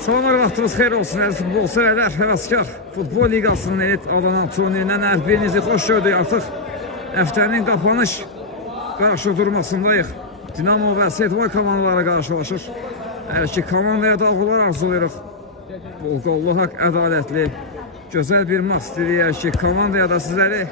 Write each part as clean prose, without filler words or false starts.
Salamlar, vaxtınız xeyir olsun, əziz futbol sevərlər, həvəskar futbol liqasının elit adanan turnirindən hər birinizi xoş gördük. Artıq həftənin qapanış qarşı durmasındayıq. Dinamo və Setvoy komandaları qarşılaşır. Hər iki komandaya dalğalar arzulayırıq. Bol qollu, haqq, ədalətli, gözəl bir maç istəyirik. Hər iki komandaya da sizləri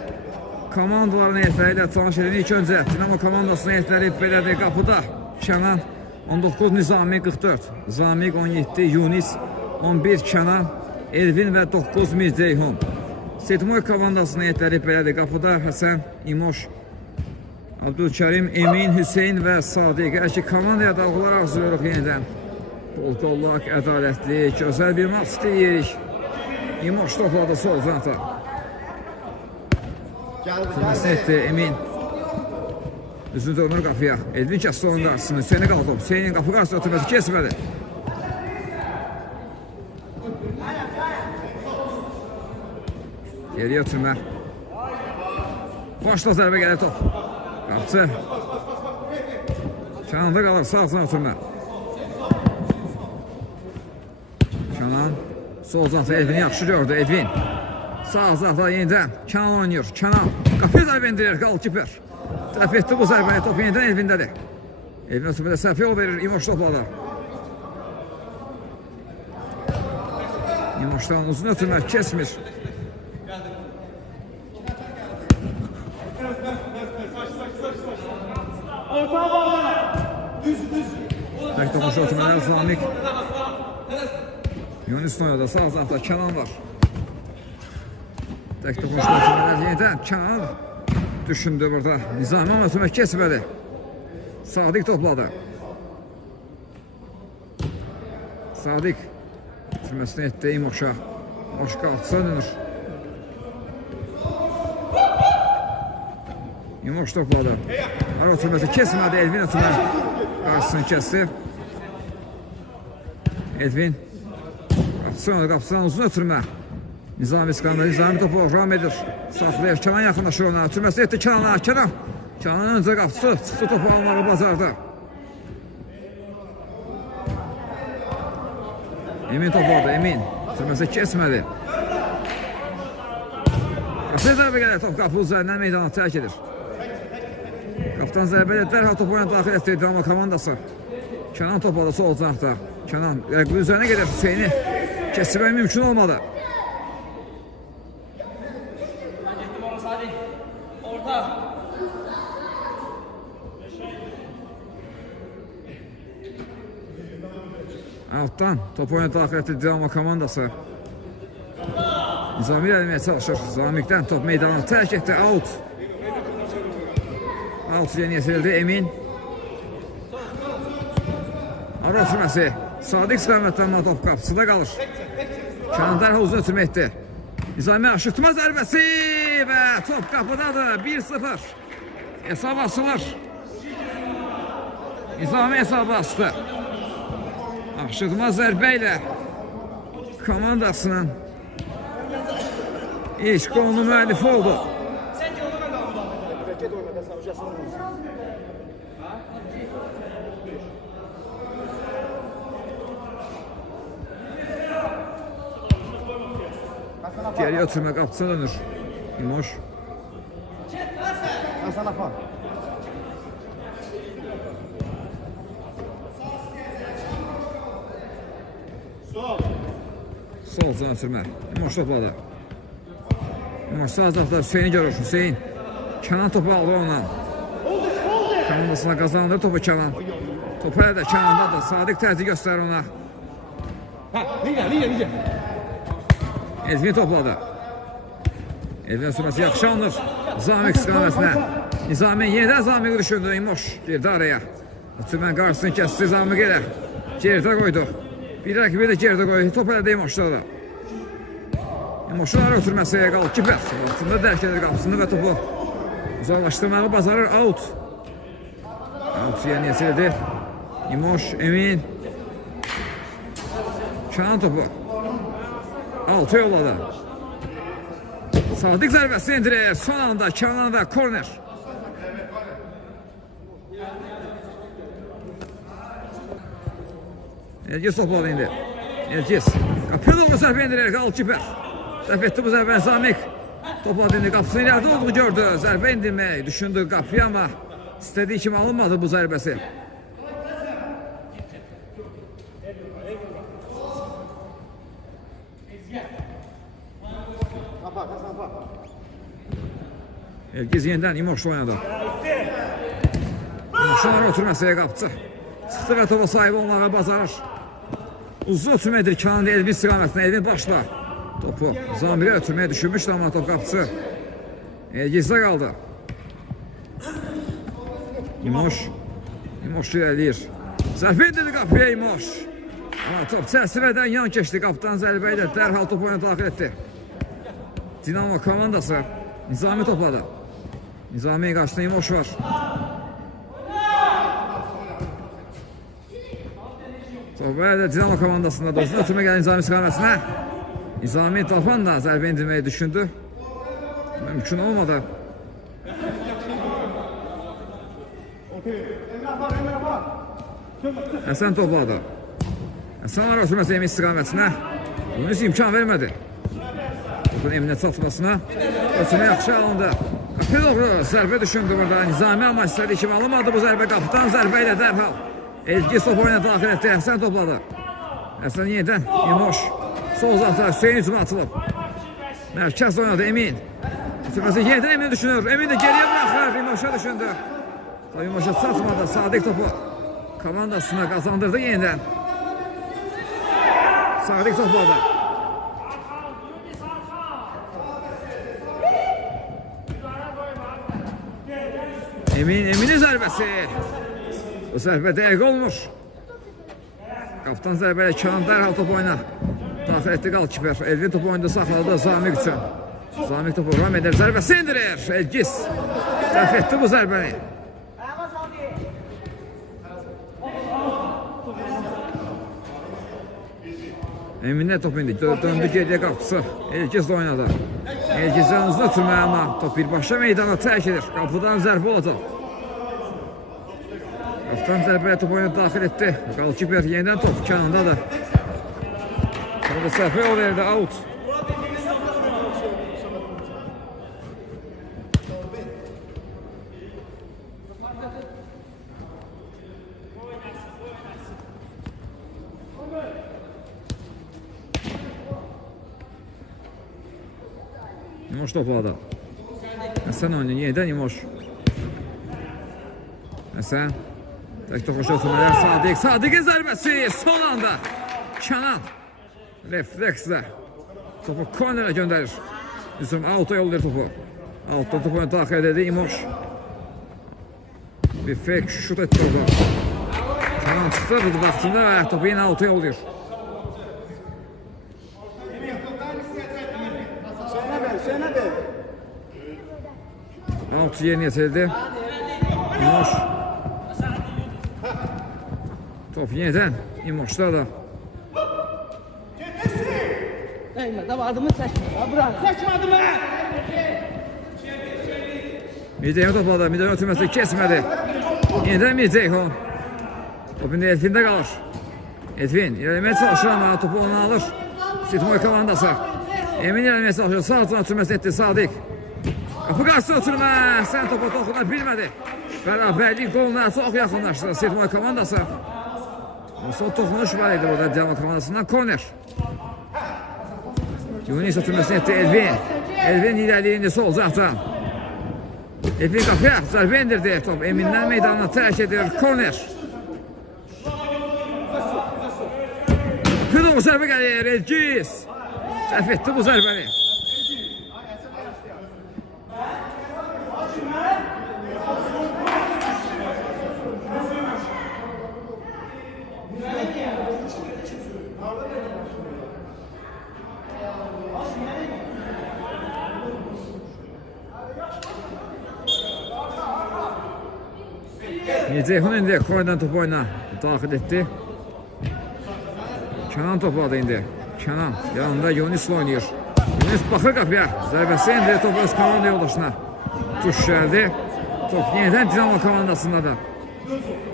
komandaların heyətləri ilə tanış edin. İlk öncə Dinamo komandasının heyətləri belədir. Qapıda Kənan 19, Nizami 44, Zamiq 17, Yunis 11, Kənan, Elvin və 9, Mirzeyhun. Setmoy komandasının heyətləri belədir. Qapıda Həsən, İmoş, Abdülkərim, Emin, Hüseyin və Sadiq. Hər iki komandaya dalğalar arzulayırıq yenidən. Bol qollaq, ədalətli, gözəl bir maç istəyirik. İmoş topladı sol zanta. Sürməsin etdi Emin. Üzünü dönür qapıya. Elvin kəsdi onun qarşısını. Hüseyinə qaldı. Hüseynin qapı qarşısına ötürməsi kesmədi. Geriyə ötürmə. Başla zərbə gəlir top. Qapçı. Kənanda qalır. Sağ ötürmə. Kənan. Sol zanta Elvini yaxşı gördü. Elvin. Sağ zanta yenidən. Kənan oynayır. Kənan. Qapıya zərbə indirir. Qalkiper. Səhv etdi bu zərbəni, top yenidən Elvindədir. Elvin ötürmədə səhv yol verir, İmoş topladı. İmoşdan uzun ötürmək kesmir. Tək toxuşu ötürmələr Zamiq. Yunis Noyada sağ zafda Kənan var. Tək toxuşu ötürmələr yenidən Kənan. Düşündü burada. Nizami ötürmək kesmədi. Sadiq topladı. Sadiq ötürməsini etdi İmoşa. İmoş qalxısa dönür. İmoş topladı. Ara ötürməsi kesmədi. Elvin ötürmə qarşısını kesti. Elvin qapısından uzun ötürmə. Nizami İskandı, Nizami topu ram edir. Saxlayır, Kənan yaxınlaşır ona. Ötürməsi etdi Kənana, Kənan. Kənanın öncə qapısı, çıxdı topu almağı bazarda. Emin topladı, Emin. Ötürməsi kesmədi. Qapıya zərbə gəlir, top qapı üzərindən meydana tərk edir. Qapıdan zərbə edir, dərhal topu oyuna daxil etdi Dinamo komandası. Kənan topladı sol cəhdə. Kənan rəqbi üzərinə gedir, Hüseyni kesmək mümkün olmadı. Altdan top oyuna daxil etdi Dinamo komandası. Nizami eləməyə çalışır. Zamiqdən top meydanını tərk etdi. Out. Out yeniyə serildi. Emin. Ara ötürməsi. Sadiq istiqamətdən top qapısında qalır. Kənan dərhal uzun ötürmə etdi. Nizami aşırtma zərbəsi və top qapıdadır. 1-0. Hesab asılır. Nizami hesabı astı. Aşırtma zərbə ilə komandasının ilk qolunu müəllifi oldu. Geriyə ötürmə qapısına dönür. İmoş. Sol can ötürmə. İmoş topladı. İmoş sağ zafda Hüseyni görür. Hüseyin. Kənan topu aldı ondan. Komandasına qazandı topu Kənan. Topu hələ də Kənandadır. Sadiq tərcih göstərir ona. Elvin topladı. Elvin sürməsi yaxşı alınır. Zamiq istiqaməsinə. Nizami yenidən Zamiq'i düşündü. İmoş girdi araya. Ötürmən qarşısını kəsdi Zamiq elə. Geridə qoydu. Bir rəqibi də geridə qoydu. Top elədi İmoşda da. İmoşun ara ötürməsi qalır. Kiper. Altında dərk edir qapısını və topu uzaqlaşdırmağı bacarır. Out. Out yeniyə sildi. İmoş, Emin. Kənan topu. Altı yolladı. Sadiq zərbəsi indirir. Son anda Kənan və korner. Elgis topladı indi. Elgiz. Qapıya doğru zərbə indirir qalkiper. Dəf etdi bu zərbəni Zamik. Topladı indi qapısını ileride olduğunu gördü. Zərbə indirməyi düşündü qapıya ama istediği kimi alınmadı bu zərbəsi. Elgiz yeniden İmoş'la oynadı. İmoş'lar oturmasaya qapçı. Çıxdı və topa sahibi onlara bacarır. Uzun ötürmədir Kenan Elvin istiqamətində. Elvin başla. Topu Zamir'e ötürməyə düşünmüşdü ama top qapçı. Elgizdə qaldı. İmoş irəliyir. Zərfə indirdi qapıya İmoş. Ama top çərçivədən yan keçdi. Qapıdan zərbə ilə dərhal top oyuna daxil etdi. Dinamo komandası Nizami topladı. Nizami qarşısında İmoş var. Top belə də Dinamo komandasında da uzun ötürmə gəldi Nizami istiqamətinə. Nizami Talpan da zərbə indirməyi düşündü. Mümkün olmadı. Həsən topladı. Həsən var ötürməsi Emin istiqamətinə. Bunun üçün imkan vermədi. Topun Eminə çatmasına. Ötürmə yaxşı alındı. Qapıya doğru zərbə düşündü burada. Nizami ama istədiği kimi alınmadı bu zərbə. Qapıdan zərbə ilə dərhal. Elgiz top oyuna daxil etdi. Həsən topladı. Həsən yenidən İmoş. Sol uzaqda Hüseyin hücuma atılıb. Mərkəz oynadı Emin. Ötürməsi yenidən Emin düşünür. Emin de geriye bırakır. İmoş'a düşündü. İmoş'a çatmadı. Sadık topu komandasına kazandırdı yeniden. Sadık topladı. Emin'in zərbəsi. Bu zərbə dəqiq olmuş. Qaptan zərbələ Kenan dərhal top oyuna daxil etdi qalkiper. Elvin topu oyunda saxladı Zamik üçün. Zamik topu ram eder. Zərbəsi indirir. Elgiz dəf etdi bu zərbəni. Emin'e top indi. Döndü geriye qapısı. Elgiz de oynadı. Elgiz'den uzun ötürməyə ama top birbaşa meydana tərk edir. Qapıdan zərbə olacaq. Qapıdan zərbəyə top oyuna daxil etdi. Qalkiper yeniden top Kenan'dadır. Orada səhvə o verdi. Out. İmoş topladı. Həsən oynuyor. Yeniden İmoş. Həsən. Tek toxuşu ötürmələr Sadiq. Sadiq'in zərbəsi son anda. Kenan. Reflekslə. Topu kornerə göndərir. Üzüm out'a yollayır topu. Out'da topu daxil edildi İmoş. Bir fake şut etdi topu. Kenan çıxdı vaxtında və topu yine out'a yollayır. Out yerine yetildi. İmoş. Top yeniden İmoş'ta da. Adımı seçme. Seçme adımı. Mideyhon topladı. Mideyhon ötürməsi kesmedi. Yeniden Mideyhon. Topun Elfin'de kalır. Elfin ilerlemeye çalışır ama topu ona alır. Sitmoy komandası. Emin ilerlemeye çalışıyor. Sağ altına ötürməsi etti Sadık. Kapı karşısına oturma. Sen topa dokuna bilmedi. Beraberlik goluna çok yakınlaştı Sitmoy komandası. Son dokunuş var idi burada Dinamo komandasından korner. Yunis oturmasını etti Elvin. Elvin ilerliğinde sol uzaktan. Elvin kapıya zərbe indirdi. Top Emin'den meydanına tərk edir. Korner. Kıdı bu zərbə gəlir. Elgiz. Dəf etdi bu zərbəni. Ceyhun indi kornerdən topu oyuna daxil etdi. Kenan topladı indi. Kenan yanında Yunis'la oynayır. Yunis baxır qapıya. Zərbəsi indi topu öz komanda yoldaşına. Tuş gəldi. Top yeniden Dinamo komandasındadır.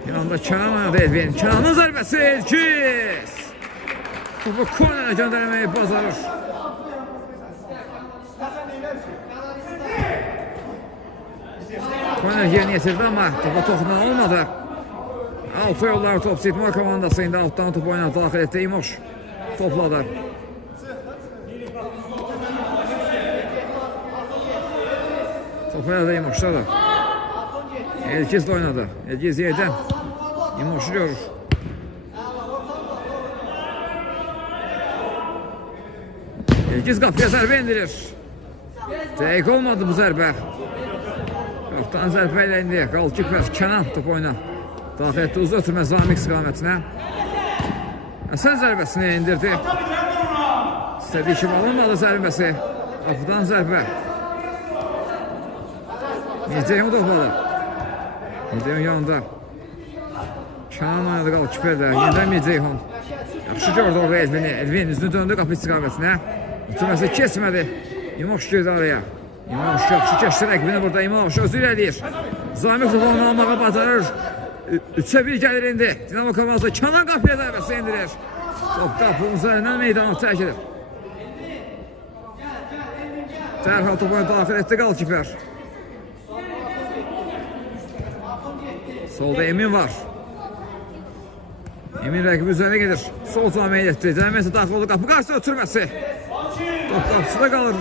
Yanında Kenan oynadı Elvin. Kenan'ın zərbəsi Elgiz. Topu kornere göndermeyi bacarır. Korner yerini yetirdi ama topa toxunan olmadı. Altı yollar top Sidmor komandası indi alttan top oynadı daxil etdi. İmoş topladı. Topu yerdə İmoş'da da. Elgiz de oynadı. Elgiz yerdən İmoş'u görür. Elgiz qapıya zərbə indirir. Dəqiq olmadı bu zərbə. Qaptan zərbə ilə indi. Qalkiper Kənan top oyna. Daxil etdi uzun ötürmə Zamik istiqamətinə. Həsən zərbəsini indirdi. İstədiyi kimi alınmadı zərbəsi. Qapıdan zərbə. Mirceyhun topladı. Mirceyhun yanında. Kənan oynadı qalkiperdə. Yenidən Mirceyhun. Yaxşı gördü orada Elvini. Elvin üzünü döndü qapı istiqamətinə. Ötürməsi kesmədi. İmoş girdi araya. İmoş yaxşı keçdi rəqbini burada. İmoş özü irəliyir. Zamik topu almağa bacarır. 3'e 1 gəlir indi. Dinamo komandası Kənan qapıya zərbəsi indirir. Top qapının üzərindən meydana tərk edir. Dərhal topu daxil etdi qalkiper. Solda Emin var. Emin rəqibi üzərine gedir. Sol camiyə etdi. Cəmiyyəti daxil oldu. Qapı qarşısında ötürməsi. Top qapısında qalır.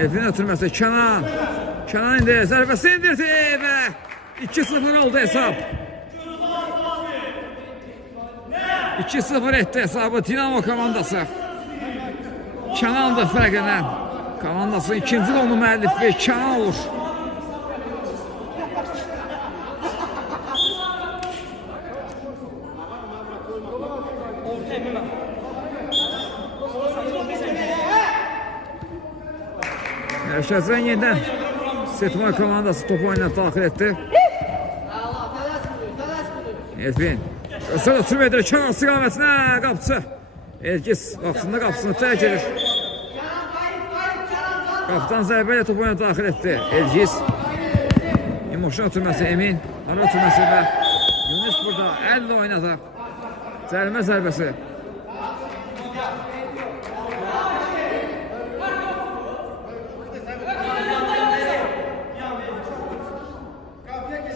Elvin ötürməsi. Kənan. Kənan indi. Zərbəsi indirdi və 2-0 oldu hesab. 2-0 etdi hesabı Dinamo komandası. Kənan da fərqlə. Komandasının ikinci golunu müəllifi Kənan olur. Şəhzən yenidən Setmar komandası topu oyuna daxil etdi. Elvin Ösəl ötürüm edir Kənan istiqamətinə qapısı. Elgiz qapısını tərk edir. Qapıdan zərbə ilə topu oyuna daxil etdi. Elgiz İmoşun ötürməsi Emin. Ara ötürməsi və Yunus burada əllə oynadı. Cərimə zərbəsi.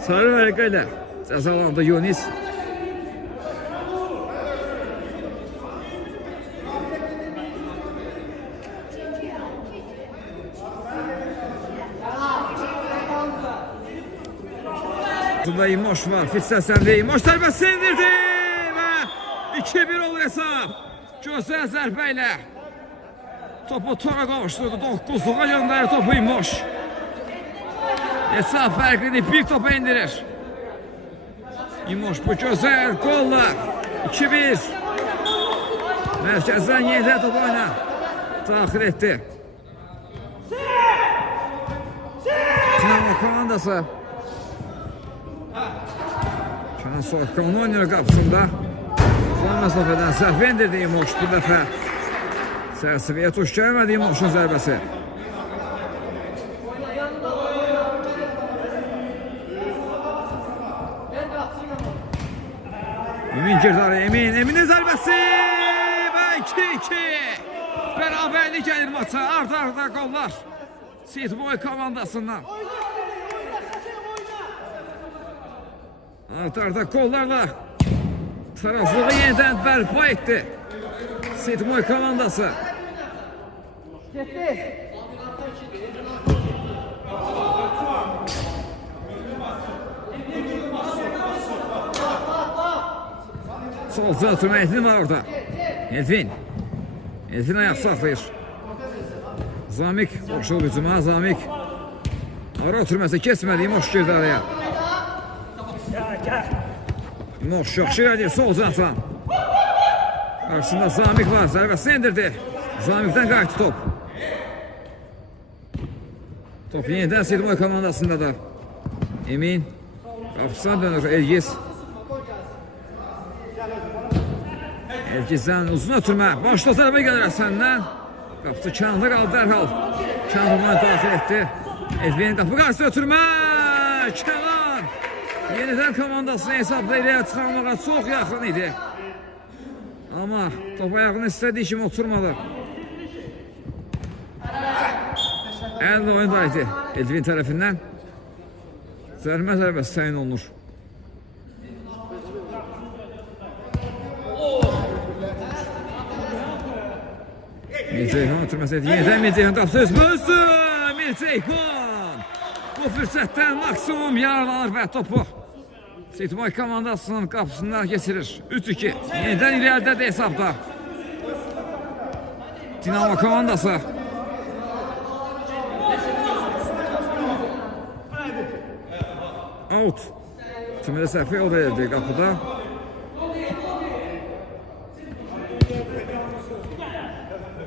Sarı vərqə ilə cəzalandı Yunis. Burada İmoş var. Fitsəsəndə İmoş zərbəsi indirdi və 2-1 olur hesab. Gözəl zərbə ilə topu tora qavuşturdu. 9'luğa göndərir topu İmoş. Hesab fərqini bir topa indirir. İmoş bu gözəl qolla 2-1. Mərkəzdən yenidən topu oyuna daxil etdi. Dinamo komandası Kənan Soğukkanlı oynuyor qapısında. Son məsafədən zərb indirdi İmoş bu dəfə. Sərsəviyə tuş gəlmədi İmoşun zərbəsi. Emin girdi araya. Emin'in zərbəsi və 2-2. Bərabərlik gəlir maça. Arda qollar. Sidboy komandasından. Arda qollarla taraflığı yenidən bərpa etdi. Sidboy komandası. Solca ötürmə Elvin var orada. Elvin ayaq saxlayır. Zamik boşluq hücuma. Zamik ara ötürməsi kesmədi. İmoş girdi araya. İmoş yaxşı edir solca atan. Qarşısında Zamik var. Zərbəsini indirdi. Zamikdən qayıtdı top. Top yenidən Sidboy komandasında da. Emin qapısına dönür Elgiz. Elgizdən uzun ötürmə. Başda zərbə gəlir Həsəndən. Qapısı Kənanda qaldı dərhal. Kənanda daxil etdi. Elvin qapı qarşısında ötürmə. Kənan yenidən komandasını hesabda ilə çıxarmağa çox yaxın idi. Ama top ayağını istediği kimi oturmadı. Elde oyundaydı. Elvin tərəfindən zərmə zərbəsi təyin olunur. Mirceyhan ötürməsi edir. Yenidən Mirceyhan qapısı özü. Mirceyhan bu fürsətdən maksimum yararlanır və topu Sitmoy komandasının qapısından geçirir. 3-2. Yenidən irəlidədir hesabda. Dinamo komandası. Out. Tümüdə səhvi yol verildi qapıda.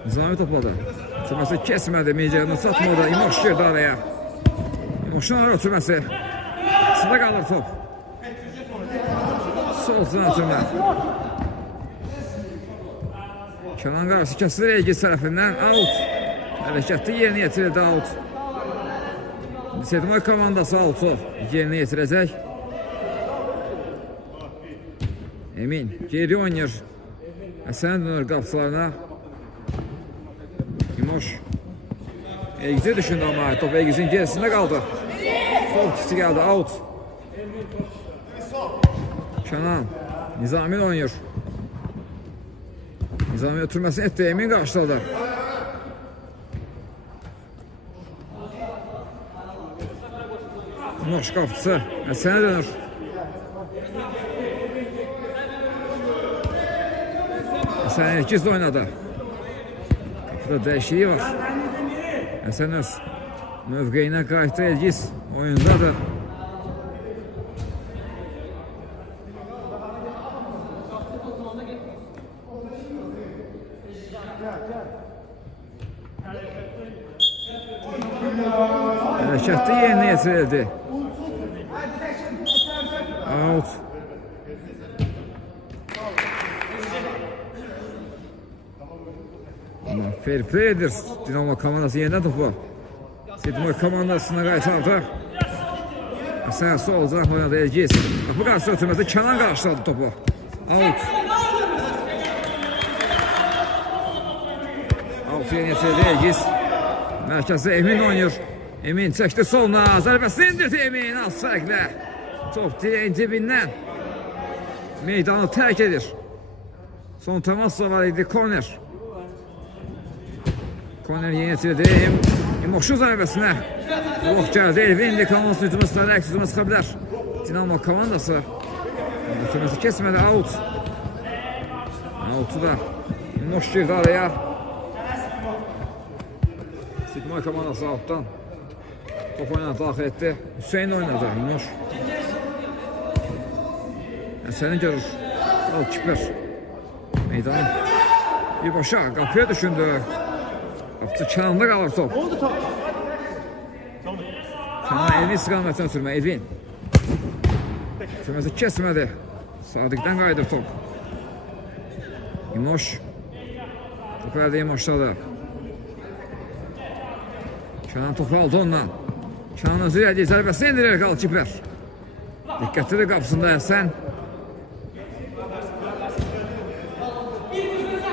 Nizami topladı. Ötürməsi kesmədi. Meycəyanı satmadı. İmoş girdi araya. İmoşun araya ötürməsi. Sıra qalır top. Sol sıra ötürmə. Kenan qarşı kəsilir Elgiz tərəfindən. Out. Hərəkətli yerinə yetirildi out. Sitmoy komandası out'u yerinə yetirəcək. Emin geri oynayır. Həsən dönür qapılarına. İmoş Elgiz'e düşündü ama top Elgiz'in gerisinde kaldı. Top kişi geldi out. Kenan Nizami oynuyor. Nizami ötürmesini etti. Emin karşıladı. İmoş kapısı Həsənə dönür. Həsən Elgiz'le oynadı. Burada dəyişikliyi var. Həsən öz mövqeyinə qayıtdı. Elgiz oyundadır. Hərəkətli yerinə yetirildi. Out. Fair play'dir. Dinamo komandası yeniden topu. Sitmoy komandasına qaytardı. Həsən soldan oynadı Elgiz. Qapı qarşısında ötürməsi Kenan qarşıladı topu. Out. Out yerinə yetirildi Elgiz. Mərkəzdə Emin oynuyor. Emin çəkdi soluna. Zərbəsini indirdi Emin. Az fərqlə. Top direğin dibindən meydanı tərk edir. Son temasla var idi. Korner. Korner yeni yetirildi. İmoşun zərbəsinə. Blok gəldi. Elvin komandası hücumçuları rəqs hücuma çıxa bilər. Dinamo komandası. Ötürməsi kesmədi. Out. Out'u da İmoş girdi araya. Sitmoy komandası out'tan top oyuna daxil etdi. Hüseyin oynadı. İmoş. Səni görür. Kiper. Meydanın bir boşa qapıya düşündü. Qapıcı Kenan'da qalır top. Kenan Elvin istiqamətini ötürmə. Elvin. Ötürməsi kesmədi. Sadiqdən qayıdır top. İmoş. Top əldə İmoşdadır. Kenan topu aldı ondan. Kenan özü yədiyi zərbəsini indirir qal kiper. Diqqətlidir qapısında Həsən.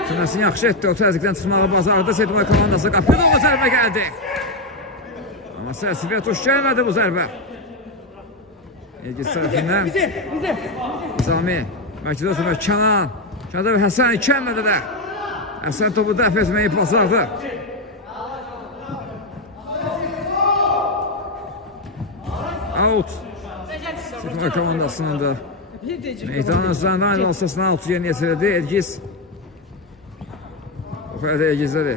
Tünəsini yaxşı etdi. O təzyiqdən çıxmağı bacardı. Sitmoy komandası qapıya da zərbə gəldi. Amma səsifiyə tuş gəlmədi bu zərbə. Elgiz tərəfindən. Nizami. Mərkədə oturmaq Kenan. Kenan'da bir Həsən ikənmədi də. Həsən topu dəf etməyi bacardı. Out. Sitmoy komandasının da meydanın özlərindən ayrılsasına out yerinə yetirildi. Elgiz. O kadar da Elgiz'leri.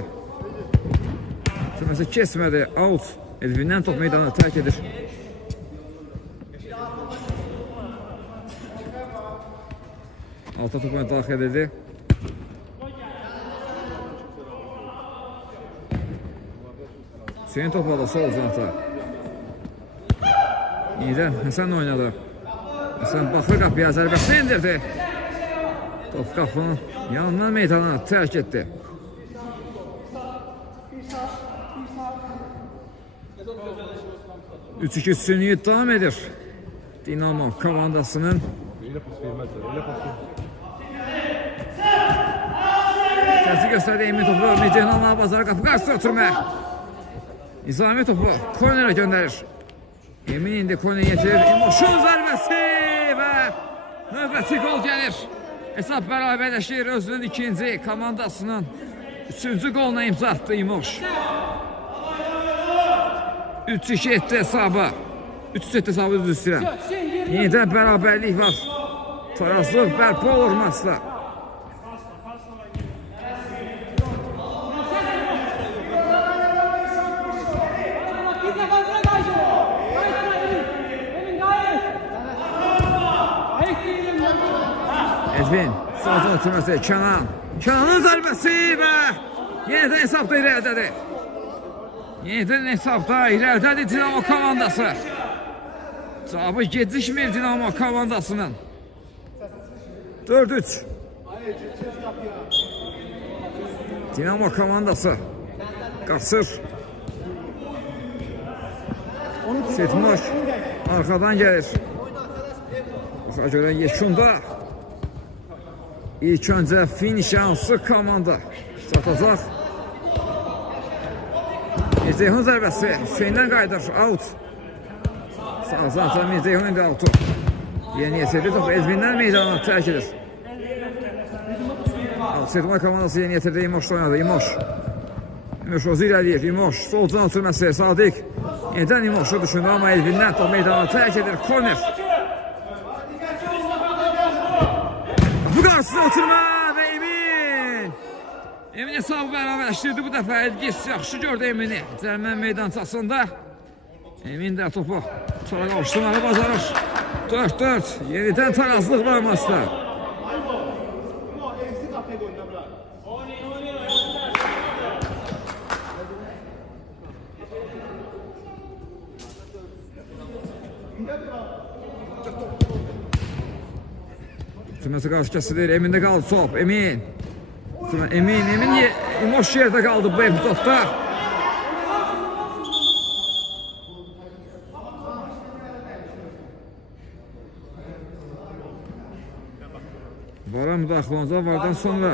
Tümesi kesmedi. Out. Elvindən top meydanı terk edir. Alta topuna daxil edildi. Hüseyin topladı sol uzanta. Yenidən Həsən oynadı. Həsən baxır qapıya zərbəsini indirdi. Top qapının yanından meydana terk etdi. Üç-iki üstünlüğü devam edir. Dinamo komandasının. gösterdi Emin topu. Mecehnan Bazar qapı qarşısına oturma. Nizami topu kornerə göndərir. Emin indi korner getirir. İmoşun zərbəsi və növbəti gol gəlir. Hesab bərabərləşir. Özünün ikinci, komandasının üçüncü qoluna imza attı İmoş. 3-2 etdi hesabı. 3-3 etdi hesabı düz istəyirəm. Yenidən bərabərlik var. Tarazlıq bərpa olur maçda. Edvin, sağcan ötürməsi, Kənan. Kənanın zərbəsi və yenidən hesabda irəlidədir. Yenidən hesabda irəlidədir Dinamo komandası. Cavabı gecikmir Dinamo komandasının. 4-3. Dinamo komandası qaçır. Setmoş arxadan gəlir. Baxa görə yekunda. İlk öncə finiş hansı komanda çatacaq. Mecehun zərbəsi Hüseyndən qayıdır, out. Sağ Mecehun indi outu. Yeni yetirdi topu Ezminlər meydanına tərk edir. Setmoy komandası yeni yetirdi, İmoş oynadı, İmoş. İmoş özü irəliyir, İmoş solcan ötürməsi Sadiq. Yenidən İmoşu düşündü amma Ezminlər topu meydanına tərk edir, korner. Bu qarşısına oturma və Emin. Emin hesabı bərabərləşdirdi bu dəfə. Elgis yaxşı gördü Emini. Cərmən meydançasında. Emin də topu sonra qavuşturmağı bacarır. 4-4. Yenidən tarazlıq var maçda. Tüməsi qarşı kəsilir. Emində qaldı top. Emin. Emin İmoş yerdə qaldı bu epizodda. Vara müdaxilə olunacaq. Vardan sonra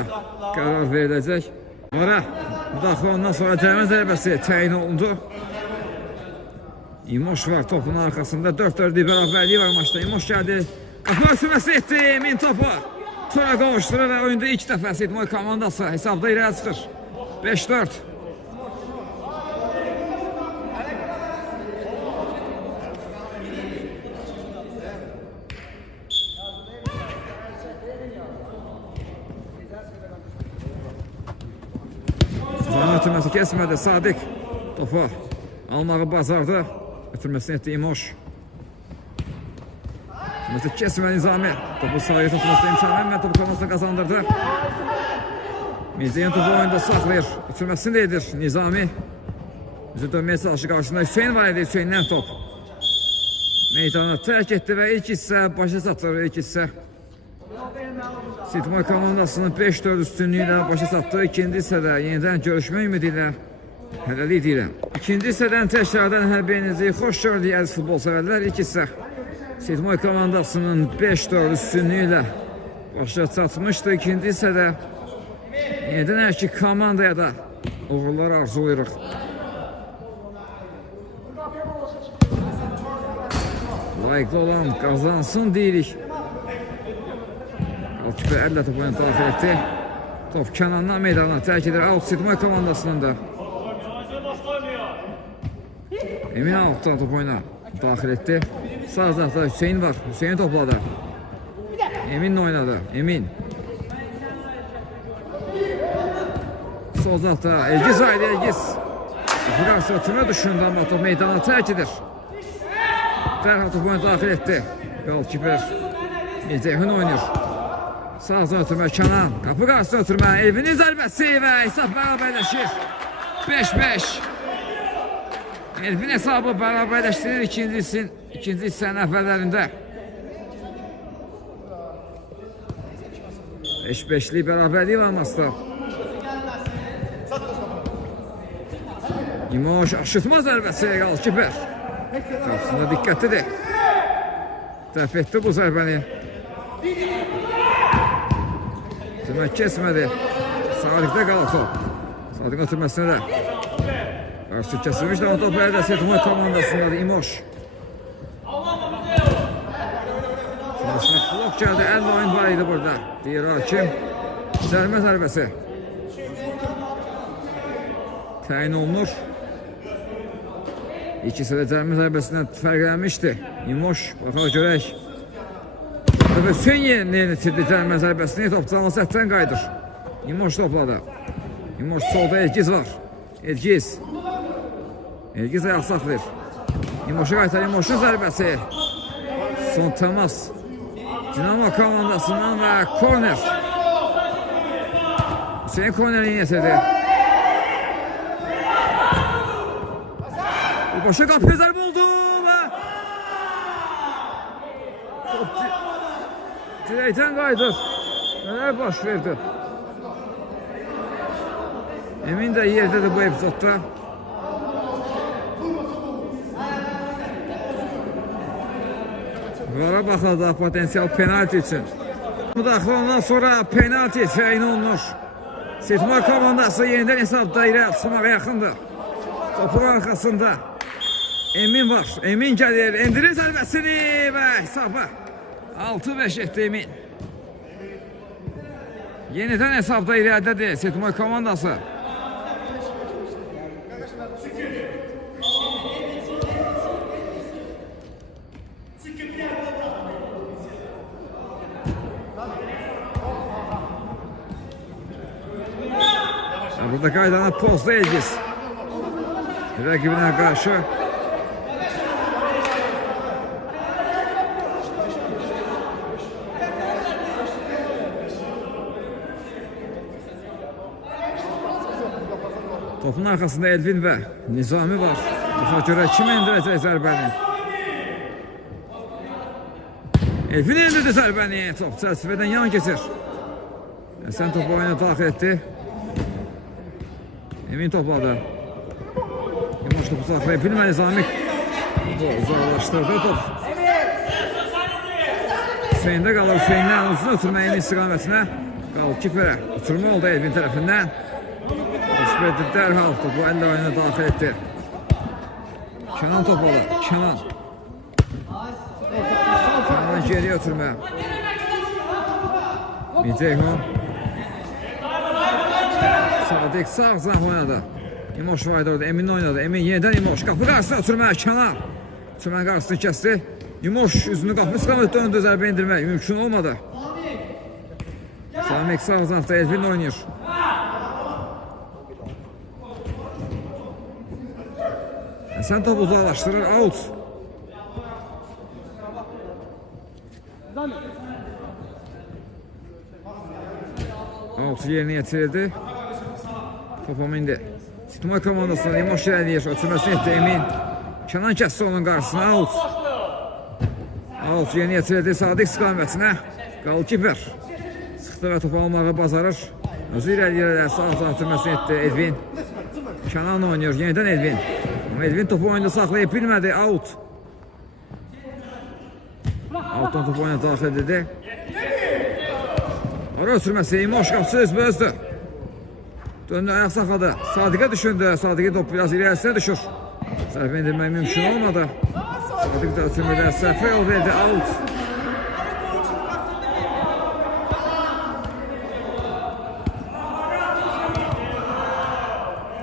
qərar veriləcək. Vara müdaxilə ondan sonra cərimə zərbəsi təyin olundu. İmoş var topun arxasında. 4-4 bərabərliyi var maçda. İmoş gəldi. Qapı sürməsi etdi Emin topu. Sonra qovuşturur və oyunda ilk dəfə Setmoy komandası hesabda irəli çıxır. 5-4. Zaman ötürməsi kesmədi Sadiq. Topu almağı bacardı. Ötürməsini etdi İmoş. Mesela kesmə Nizami. Topu sahaya tutmasına imkan verməyən topu komandasına qazandırdı. Mecehun topu oyunda saxlayır. Ötürməsini də edir Nizami. Bizi dönməyə çalışır qarşısında Hüseyin var idi. Hüseyndən top. Meydanı tərk etdi və ilk hissə başa çatır. İlk hissə Setmoy komandasının 5-4 üstünlüyü ilə başa çatdı. İkinci hissədə yenidən görüşmə ümidi ilə hələlik deyirəm. İkinci hissədən təkrardan hər birinizi xoş gördük əziz futbol sevərlər. İlk hissə Setmoy komandasının 5-4 üstünlüyü ilə başa çatmışdı. İkinci hissədə yenidən hər iki komandaya da uğurlar arzulayırıq. Layiqli olan qazansın deyirik. Alkipə əllə topu daxil etdi. Top Kənandan meydana tərk edir. Out Setmoy komandasının da. Emin outdan top oyuna daxil etdi. Sağ tarafta Hüseyin var. Hüseyin topladı. Emin'le oynadı. Emin. Sol tarafta Elgiz var idi. Elgiz. Burası ötürme düşündü ama top meydana terk edir. Dərhal topu oyuna daxil etdi. Golkiper Mecehun oynuyor. Sağdan ötürmə Kənan. Qapı qarşısına ötürmə. Elvinin zərbəsi və hesab bərabərləşir. 5-5. Elvin hesabı bərabərləşdirir ikinci hissənin əvvəllərində. 5-5'lik bərabərliyi var maçda. İmoş aşıtma zərbəsi Golkiper. Qapısında diqqətlidir. Dəf etdi bu zərbəni. Demək kesmədi. Sadıqda qalır top. Sadiqin ötürməsində də. Qarşı kəsilmiş də o topu əldə Setmoy komandasındadır İmoş. Blok gəldi, 50 oyun var idi burada. Deyir hakim. Zərmə zərbəsi. Təyin olunur. İkisi də zərmə zərbəsindən fərqlənmişdi. İmoş, baxaq görək. Hüseyin yerini itirdi zərmə zərbəsini. Top canlı səhvdən qayıdır. İmoş topladı. İmoş solda Elgiz var. Elgiz. Elgiz ayaq saxlayır. İmoşa qaytar, İmoşun zərbəsi. Son təmas. Dinamo komandasından və korner. Hüseyin kornerini yetirdi. Boşa qapıya zərbə oldu və dirəkdən qayıdır. Nələr baş verdi? Emin də yerdədir bu epizodda. Qarabağda potensial penalti üçün. Müdaxilə ondan sonra penalti təyin olunur. Setmoy komandası yenidən hesabda irə çıxmağa yaxındır. Topun arxasında Emin var. Emin gəlir. Endirir zərbəsini və hesabı 6-5 etdi Emin. Yenidən hesabda irəlidədir Setmoy komandası. Burada qaydana pozda Elgiz. Rəqibinə qarşı. Topun arxasında Elvin və Nizami var. Buna görə kim endirəcək zərbəni? Elvin endirdi zərbəni. Top çərçivədən yan keçir. Həsən topu oyuna daxil etdi. Emin topladı. İmoş topu saxlaya bilmədi Nizami. Uzaqlaşdırdı top. Hüseyində qalır. Hüseyndən uzun ötürmə Emin istiqamətinə. Qalıb kiperə. Uçurma oldu Elvin tərəfindən. Alışverdi dərhal topu əllə oyuna daxil etdi. Kenan topladı. Kenan. Kenan geriyə ötürmə. Ceyhun. Sadiq sağ zəh oynadı. İmoş var orada. Emin oynadı. Emin yenidən İmoş. Qapı qarşısına ötürmə. Kenan. Ötürmənin qarşısını kəsdi. İmoş üzünü qapı istiqamət döndü. Zərbə indirmək mümkün olmadı. Sadiq sağ zəhdə Elvin oynayır. Həsən topu uzaqlaşdırır, out. Out yerini yetirildi. Topa mindi. Setmoy komandasından İmoş irəliyir, ötürməsini etdi Emin. Kenan kəsdi onun qarşısına, out. Out yerini yetirildi Sadiq istiqamətinə. Qalkiper. Sıxdı və topu almağı bacarır. Özü irəliyir, sağ ötürməsini etdi Elvin. Kenan oynayır, yenidən Elvin. Elvin topu oyunda saxlayıb bilmədi, out. Outdan topu oyuna daxil edildi. Ara ötürməsi, İmoş qapısı özbözdür. Döndü, ayaq saxladı. Sadiqə düşündü, Sadiqin topu biraz irəlisinə düşür. Səhvə indirmək mümkün olmadı. Sadiq də ötürmədə səhvə yol verdi, out.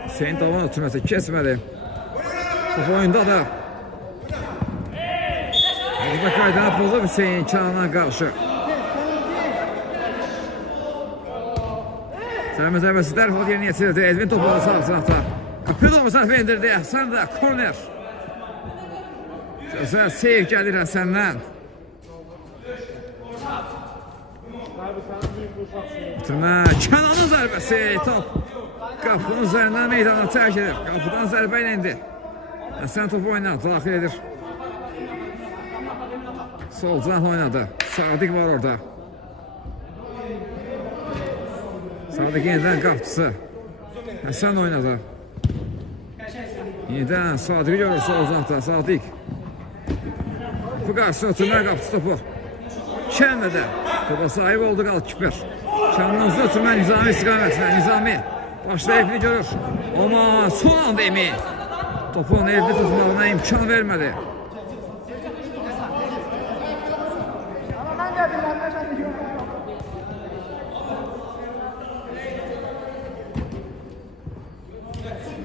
Hüseyin tavan ötürməsi kesmədi. Top oyunda da. Burada qaydana pozub Hüseyin Kenana qarşı. Sərmə zərbəsi dərhal yerini yetirildi. Elvin topu sağ sınaqda. Qapı topu sərfə indirdi. Həsən də korner. Gözəl seyir gəlir Həsəndən. Bitirmə. Kenanın zərbəsi. Top qapının üzərindən meydana tərk edir. Qapıdan zərbə ilə indi. Həsən topu oynadı, daxil edir. Solcan oynadı. Sadiq var orada. Sadiq yenidən qapçısı. Həsən oynadı. Yenidən Sadiq'i görür Solcan'da. Sadiq. Bu qarşısına ötürmə qapçısı topu. Kəndə də topa sahib oldu qalkiper. Kənanın üzrə ötürmə Nizami istiqamətinə. Nizami başlayıb bir görür. Amma son anda Emin topun elde tutmağına imkan vermədi.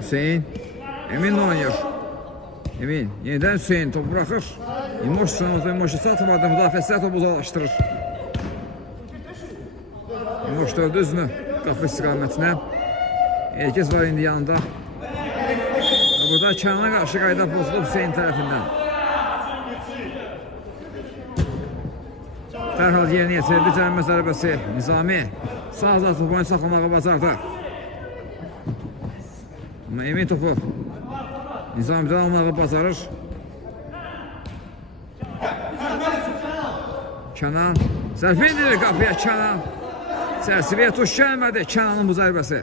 Hüseyin Emin oynayır. Emin yeniden Hüseyin topu bırakır. İmoş sanatı İmoş'u satmadı. Müdafəsilər topu uzalaştırır. İmoş dördü üzünü qapı istiqamətinə. Erkez var indi yanında. Burada Kənana qarşı qayda pozulub Hüseyin tərəfindən. Dərhal yerinə yetirildi cərimə zərbəsi. Nizami sağ azad topu saxlamağı bacardı. Amma Emin topu Nizami'dən almağı bacarır. Kənan zərfi indirir qapıya Kənan. Çərçivəyə tuş gəlmədi Kənanın bu zərbəsi.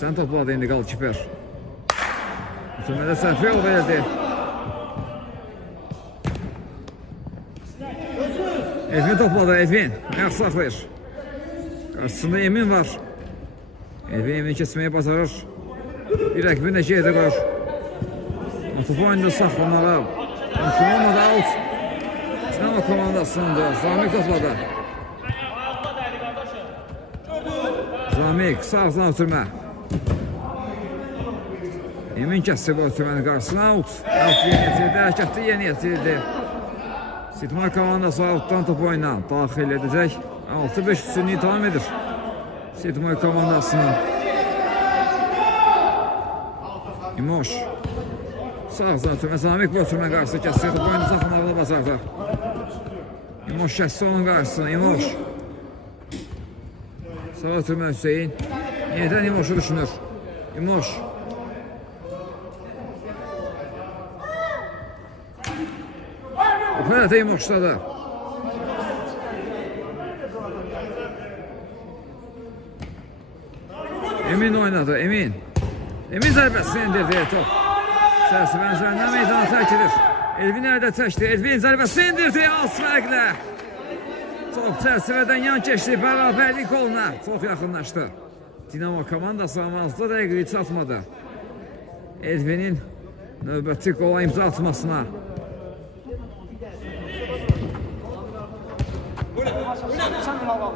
Sən topladı indi qal kiper. Ötürmədə səhvi yol verildi. Edvin topladı, Edvin. Ayaq saxlayır. Qarşısında Emin var. Emin kesməyi bacarır. Bir rəqbin də geridə qoyur. Topu oyunda saxlamağa. Mümkün olmadı out. Sinema komandasında Zamik topladı. Zamik sağ ağzına ötürmə. Emin kəssi bu ötürmənin qarşısına out. Out yeni yetirdi, hərəkətli yeni yetirdi. Sidmar komandası outdan topu oyuna daxil edəcək. 6-5 üstünlüyü davam edir. Sidmar komandasının. İmoş. Sağ ağzına ötürmə. Zamik bu ötürmə qarşısı kəssi. Topu oyunu saxlamaqla bacardı. İmoş kəssi onun qarşısına. İmoş. Sağ ötürmə Hüseyin. Yenidən İmoşu düşünür. İmoş. O penaltı İmoş'tadır. Emin oynadı, Emin. Emin zərbəsini indirdi top. Çərçivənin üzərindən meydanı tərk edir. Elvin əldə çəkdi, Elvin zərbəsini indirdi az fərqlə. Top çərçivədən yan keçdi, bərabərlik oluna çox yaxınlaşdı. Dinamo komandası amazlı dəqiqliyi çatmadı. Elvinin növbəti qola imza atmasına.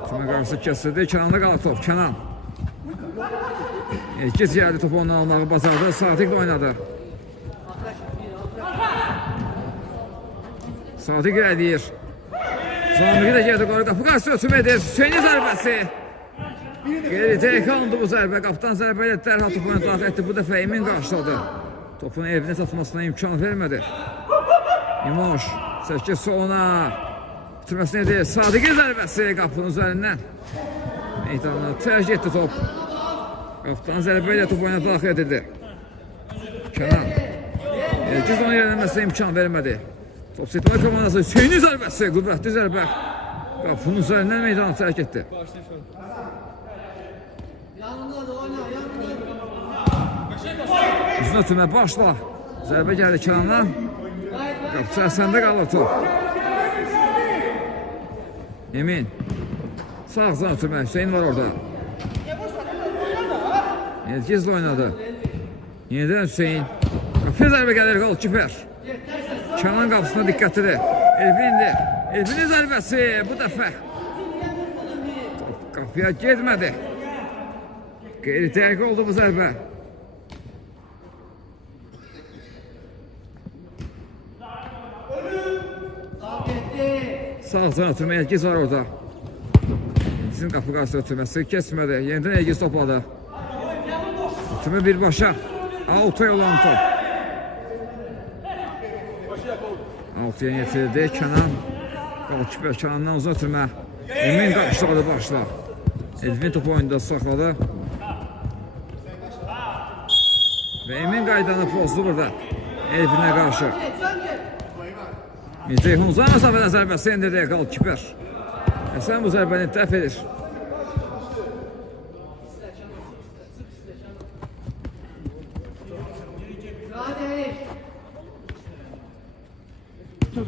Kime qarşı kəsildi, Kənanda qalır top, Kənan. Erkez gəldi topu ondan almağı bacardı, Sadiq də oynadı. Sadiq eləyir. Zamiki də gəldi, qapı qarşı ötüm edir, Hüseynin zərbəsi. Geridə qaldı bu zərbə, qapıdan zərbə ilə dərhal topunu daxil etdi, bu dəfə Emin qarşıladı. Topun evinə satmasına imkan vermədi. İmoş, 8 soluna. Bitirməsini edir, Sadiqin zərbəsi qapının üzərindən. Meydanına tərk etdi top. Qapıdan zərbə ilə top oyuna daxil edildi. Kənan. Erkiz onun yerləməsinə imkan vermədi. Top Sidmar komandası Hüseynin zərbəsi, qüvvətli zərbə. Qapının üzərindən meydanı tərk etdi. Üzünə ötürmə başla. Zərbə gəldi Kənandan. Qapı çərsəndə qalır top. Emin. Sağ ağzına ötürmə. Hüseyin var orada. Elgizlə oynadı. Yenidən Hüseyin. Qapıya zərbə gəlir, qol kiper. Kənan qapısına diqqətlidir. Elvindir. Elvinin zərbəsi bu dəfə. Qapıya getmədi. Qeyri dəqiq oldu bu zərbə. Sağ ağzına ötürmə, Elgiz var orada. Elgizin qapı qarşısına ötürməsi kesmədi. Yenidən Elgiz topladı. Ötürmə birbaşa. Alta olan top. Altıya yetirildi. Kənan. Qalkiper Kənandan uzun ötürmə. Emin qarşıladı başla. Elvin topu oyunda saxladı. Və Emin qaydanı pozdu burada. Elvinə qarşı. Ceyhun uzun məsafədən zərbəsi endirdi qalkiper. Həsən bu zərbəni dəf edir.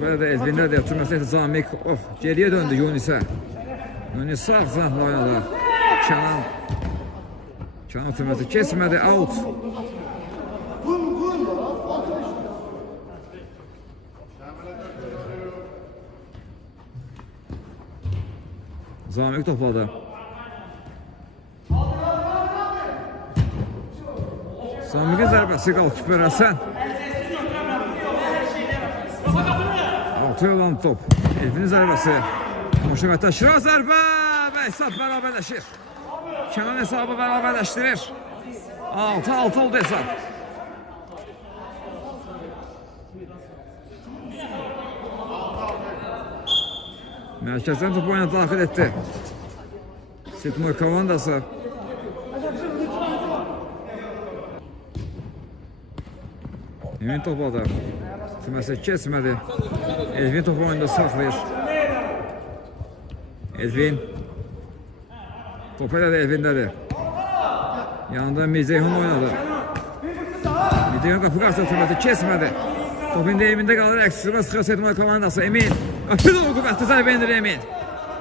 Böyle de Elvinlər də ötürməsi Zamik. Oh, geriyə döndü Yunisə. Yunis sağ zanatla oynadı. Kenan ötürməsi kesmədi, out. Zamik topladı. Zamik'in zərbəsi qalkıpır Həsən. Altı olan top. Elvinin zərbəsi. Moşəmətə Şiraz zərbə və hesab bərabərləşir. Kenan hesabı bərabərləşdirir. 6-6 oldu hesab. Mərkəzdən topu oyuna daxil etdi. Sitmoy komandası. Emin topladı. Tüməsə kesmədi. Elvin topu oyunda saxlayır. Elvin. Topu elədi Elvindədir. Yanında Mizeyhun oynadı. Mizeyhun qapı qarşısında tüməsi kesmədi. Top indi Emində qalır. Əksirmə sıxır Sitmoy komandası. Emin. Öpü doğru qüvvətli zərbə indir Emin.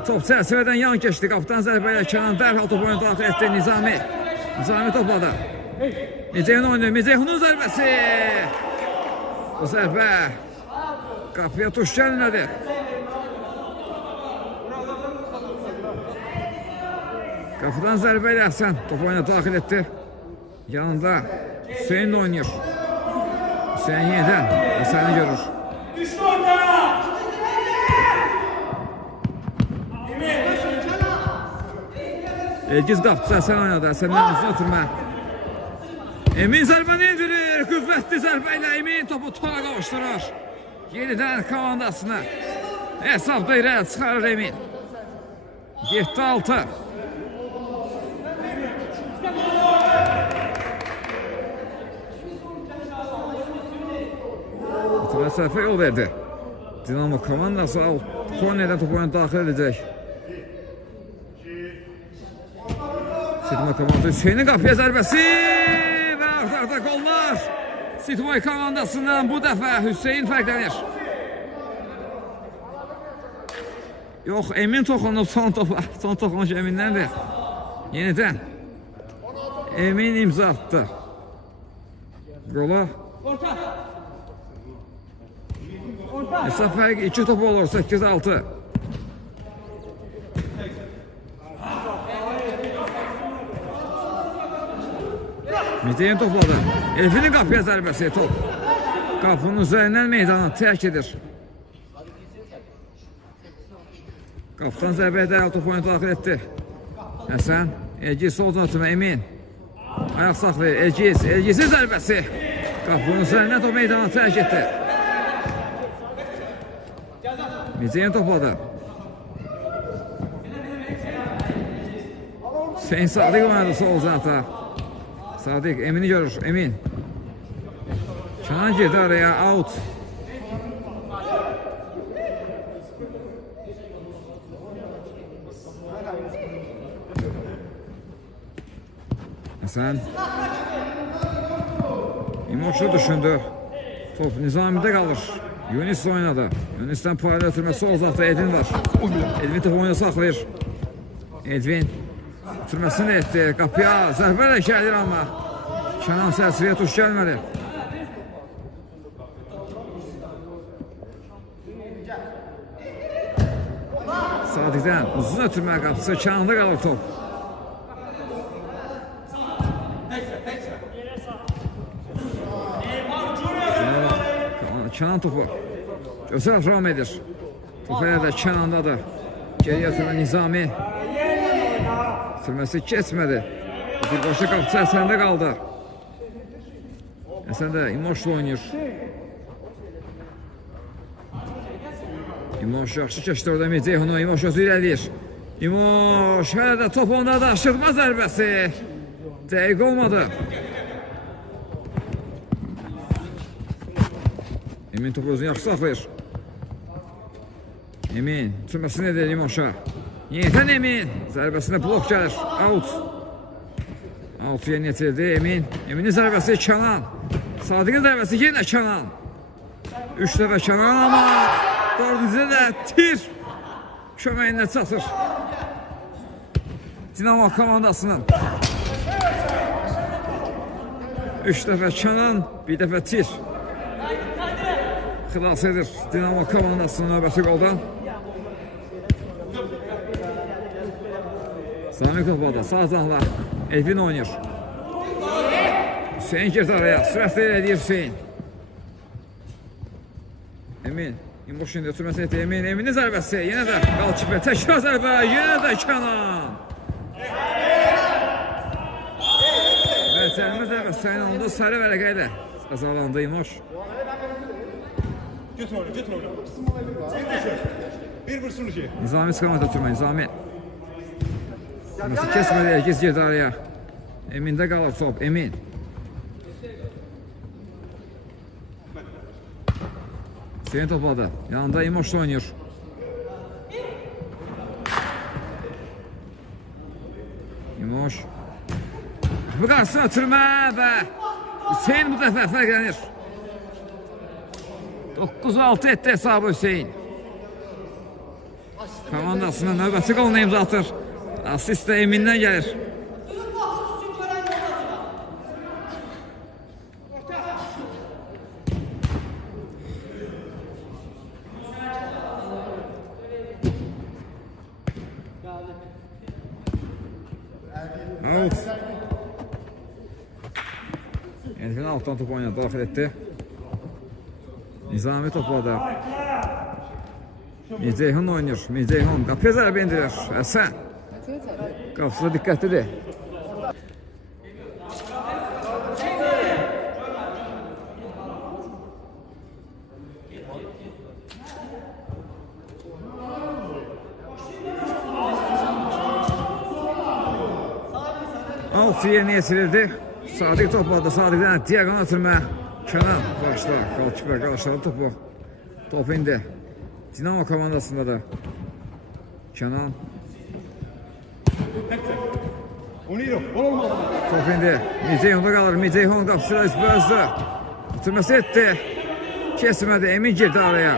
Top çərçivədən yan keçdi. Qapıdan zərbə ilə Kenan dərhal topu oyuna daxil etdi. Nizami. Nizami topladı. Mizeyhun oynuyor. Mizeyhunun zərbəsi. O zərbə qapıya tuş gəlmədi. Qapıdan zərbə ilə Həsən topu oyuna daxil etdi. Yanında Hüseyin oynayır. Hüseyin yenidən Həsəni görür. Elgiz qapısı Həsən oynadı. Həsəndən uzun ötürmə. Emin zərbəni indirir. Qüvvətli zərbə ilə Emin topu tola qavuşturur. Yenidən komandasını hesabda irəli çıxarır Emin. 7-6. Məsafə yol verdi. Dinamo komandası Konya'dan topu oyuna daxil edəcək. Sitmoy komandası Hüseynin qapıya zərbəsi və arda qollar. Sitmoy komandasından bu dəfə Hüseyin fərqlənir. Yox, Emin toxunub son topa. Son toxunuş Eminnəndir. Yenidən Emin imza attı. Qola. Hesab fərqi 2 top olur, 8-6. Mizeyhun topladı. Elfinin qapıya zərbəsi top. Qapının üzərindən meydana tərk edir. Qapıdan zərbəyə dəyəl top oyunu daxil etdi. Həsən, Elgiz soldan ötürmə, Emin. Ayaq saxlayır, Elgizin zərbəsi. Qapının üzərindən top meydana tərk etdi. Mizeyhun topladı. Hüseyin Sadiq oynadı sol zanata. Sadiq Emin'i görür. Emin. Kenan girdi araya. Out. Həsən. İmoşu düşündü. Top Nizami'de kalır. Yunis oynadı. Yunis'ten payla ötürmə sol uzaqda Edvin var. Edvin topu oyuna saxlayır. Edvin ötürməsini etdi. Qapıya zərbə ilə gəlir amma Kenan sərçiliyə tuş gəlmədi. Sadiqdən uzun ötürmə qapısı Kenanda qalır top. Kenan topu gözəl ram edir. Topu elə də Kenandadır. Geriyə ötürmə Nizami. Sürməsi keçmədi. Birbaşa qapısı Həsəndə qaldı. Həsən də İmoşla oynayır. İmoş yaxşı keçdi orada Mizeyhunu. İmoş özü irəliyir. İmoş hələ də top onda da aşırma zərbəsi. Dəqiq olmadı. Emin topu özünü yaxşı saxlayır. Emin sürməsini edir İmoşa. Yenidən Emin. Zərbəsində blok gəlir. Out. Out yeni yetirdi Emin. Eminin zərbəsi Kenan. Sadiqin zərbəsi yenə Kenan. 3 dəfə Kənan, amma 4-cüdə də tir köməyində çatır Dinamo komandasının. 3 dəfə Kənan, bir dəfə tir xilas edir Dinamo komandasının növbəti qoldan. Sami topada, sağ canla Elvin oynayır. Hüseyin girdi araya, sürətlə edir Hüseyin. Emin, İmboşun götürməsini etti Emin, Eminin zərbəsi, yenə də qalkipə, təkrar zərbə, yenə də Kənan. Və cərimə zərbəsi sayın oldu, sarı vərəqə ilə qazalandı İmboş. Götür oyna. Bir vursun ki. Nizami çıxamat ötürmə, Nizami. Nasıl kesmədi, Ergiz girdi araya. Emində qalır top, Emin. Hüseyin topladı, yanında İmoş'la oynuyor. İmoş. Bu qarşısına ötürmə və Hüseyin bu dəfə fərqlənir. 9-6 etdi hesabı Hüseyin. Komandasının növbəti qolunu imza atır. Asist də Emin'dən gəlir. Out. Elvin alttan top oynadı, daxil etdi. Nizami topladı. Miceyhun oynuyor. Miceyhun qapıya zərbə indirir. Həsən. Qapısı diqqətlidir. Alt yerinə yetirildi. Sadiq topladı. Sadiqdən diaqona ötürmə. Kənan başla. Qalkipə qarşıladı topu. Top indi. Dinamo komandasında da. Kənan. Top indi. Miceyhun'da qalır. Miceyhun qapısıyla üstbözdə. Ötürməsi etdi. Kesmədi. Emin girdi araya.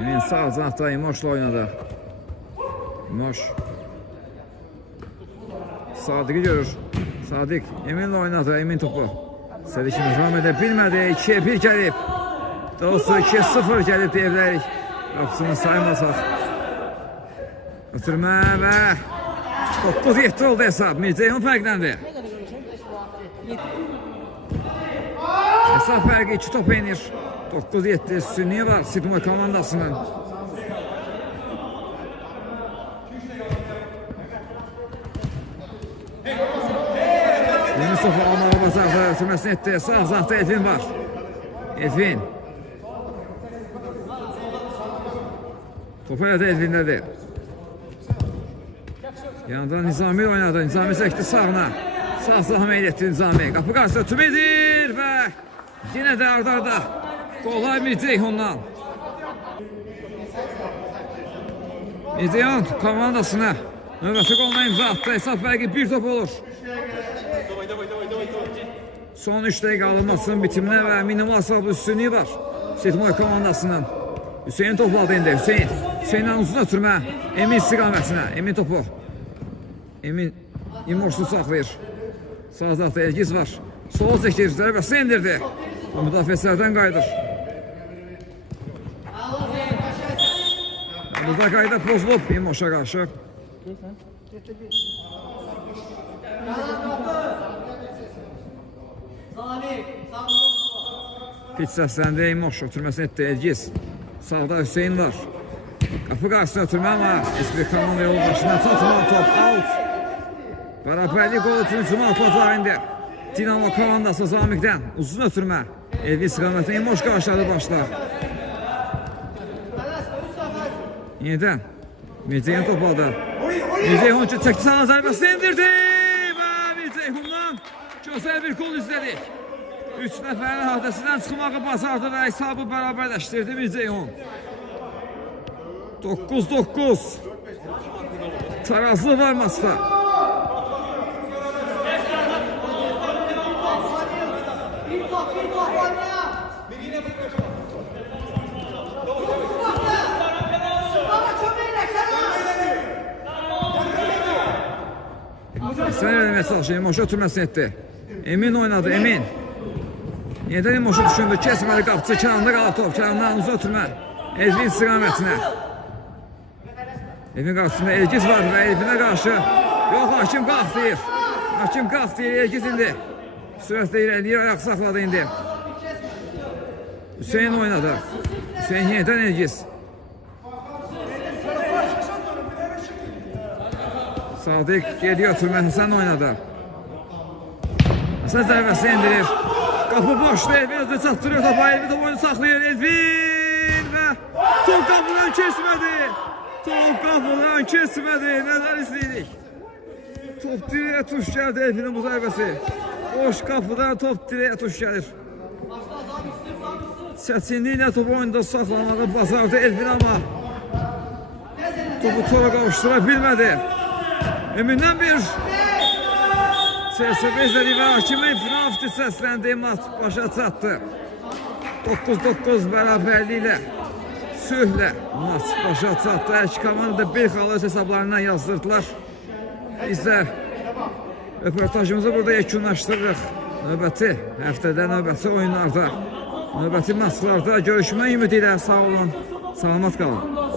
Emin sağ canatda İmoş'la oynadı. İmoş. Sadık'ı görür. Sadık Emin'le oynadı. Emin topu. Sədikini devam edə bilmədi. 2-1 gəlib. Doğrusu 2-0 gəlib deyilərik. Qapısını saymasaq. Ötürmə və 9-7 oldu hesab. Miceyhun fərqləndi. Hesab fərqi 2 top inir. 9-7 üstünlüğü var Sidmay komandasının. Yunusov almağı bazarda ötürməsini etdi. Sağ zahda Edvin var. Edvin. Topu elədi Edvin'dədir. Yanında Nizami oynadı. Nizami çəkdi sağına. Sağ sağ meyil etdi Nizami. Qapı qarşısında tübidir və yenə də ardarda qolay Miceyhun'dan. Miceyhun komandasına növbəti qoluna imza attı. Hesab fərqi 1 top olur. Son 3 dəqiqə alınmasının bitiminə və minimal hesabı üstünlüğü var Sidmay komandasının. Hüseyin topladı indi. Hüseyin'dən uzun ötürmə. Emin istiqamətinə. Emin topu. Emin İmoş'u saxlayır. Sağ zahda Elgiz var. Sola çəkir. Zərbəsi indirdi. Müdafiəçilərdən qayıdır. Burada qayda pozulub İmoş'a qarşı. Piç səsləndi İmoş. Ötürməsini etdi Elgiz. Sağda Hüseyin var. Qapı qarşısına ötürmə ama İsbirkanın yolu başına çatmalı top out. Bərabərlik qol üçün Cuma atılacaq indi. Dinamo komandası Zamiqdən uzun ötürmə. Elvi istiqamətində İmoş qarşıladı başlar. Yenidən Miceyhun topladı. Miceyhun çəkdi sağına zərbəsini indirdi və Miceyhundan gözəl bir gol izlədik. 3 nəfərin hadəsindən çıxmağı bacardı və hesabı bərabərləşdirdi Miceyhun. 9-9. Tarazlı var maçda. Sen vermeye çalışıyor. Emoşu oturmasını etti. Emin oynadı, Emin. Yeniden Emoşu düşündü. Kesmedi kapısı. Kağında qalıb top. Kağından uzun oturma. Elvin istiqamətine. Elvin qarşısında Elgiz var və Elvinə qarşı. Yox, hakim qalx deyir. Hakim qalx deyir. Elgiz indi. Sürətlə irəliyir. Ayaq saxladı indi. Hüseyin oynadı. Hüseyin yeniden Elgiz. Sadiq geliyor Türmen Hasan oynadı. Hasan zərbəsi indirir. Kapı boşdu. Elvin özü çatdırıyor topu. Elvin topu saxlayır. Elvin və top qapıdan kesmedi. Top qapıdan kesmedi. Nələr izləyirik. Top direğe tuş geldi Elvin'in bu zərbəsi. Boş qapıdan top direğe tuş gelir. Çətinliklə topu oyunda saxlamağı bacardı Elvin ama topu tola qavuştura bilmədi. Emin'den bir CSB izledi ve hakimin final səsləndi. Maç başa çatdı. 9-9 bərabərliklə sülhlə maç başa çatdı. Hər iki komanda bir xalı öz hesablarından yazdırdılar. Biz də röportajımızı burada yekunlaşdırırıq. Növbəti həftədə, növbəti oyunlarda, növbəti maçlarda görüşmək ümidi ilə sağ olun, salamat qalın.